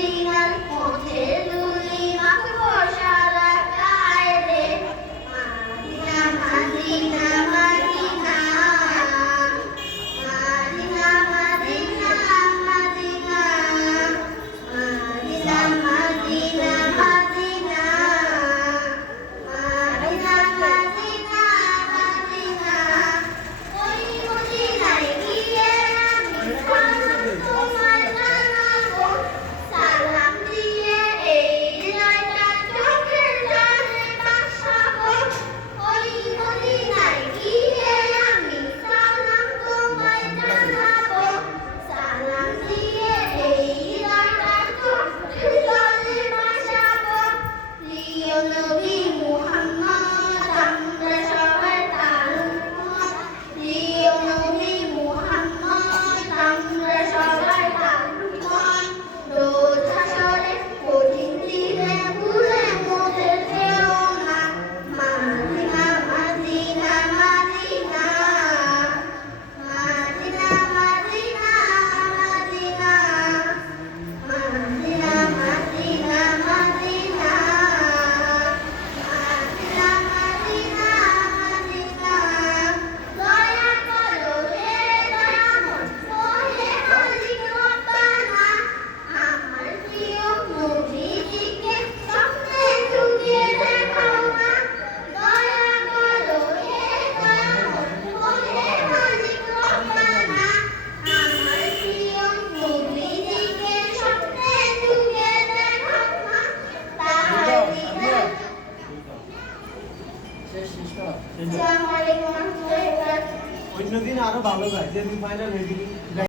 মদিনার পথের ধুলি মাখবো সারা গায়ে রে। মাদিনা মাদিনা মাদিনা মাদিনা মাদিনা মাদিনা মাদিনা মাদিনা মাদিনা মাদিনা মাদিনা মাদিনা। ওই মদিনায় গিয়ে আমি সালাম তোমায় জানাবো, সালাম দিয়ে এই হৃদয়টা চোখের জলে ভাসাবো। ওই মদিনায় গিয়ে আমি সালাম তোমায় জানাবো, সালাম দিয়ে এই হৃদয়টা চোখের জলে ভাসাবো। প্রিয় নবী মুহাম্মদ আমরা সবাই তার উম্মত, প্রিয় নবী মুহাম্মদ আমরা সবাই তার উম্মত। রোজ হাসরে কঠিন দিনে ভুলে মোদের যেও না। মাদিনা মাদিনা মাদিনা মাদিনা মাদিনা মাদিনা মাদিনা মাদিনা মাদিনা মাদিনা মাদিনা মাদিনা। দয়া করো হে দয়াময় ও হে মালিক রব্বানা, আমার প্রিয় নবীজিকে স্বপ্নে ডুবিয়ে দেখাও না। দয়া করো হে দয়াময় ও হে মালিক রব্বানা, আমার প্রিয় নবীজিকে স্বপ্নে ডুবিয়ে দেখাও না। তাহার হৃদয় আসসালামু আলাইকুম ওয়া রাহমাতুল্লাহি ওয়া বারাকাতুহু। অন্যদিন আরো ভালো গায়, যেদিন ফাইনাল হয়ে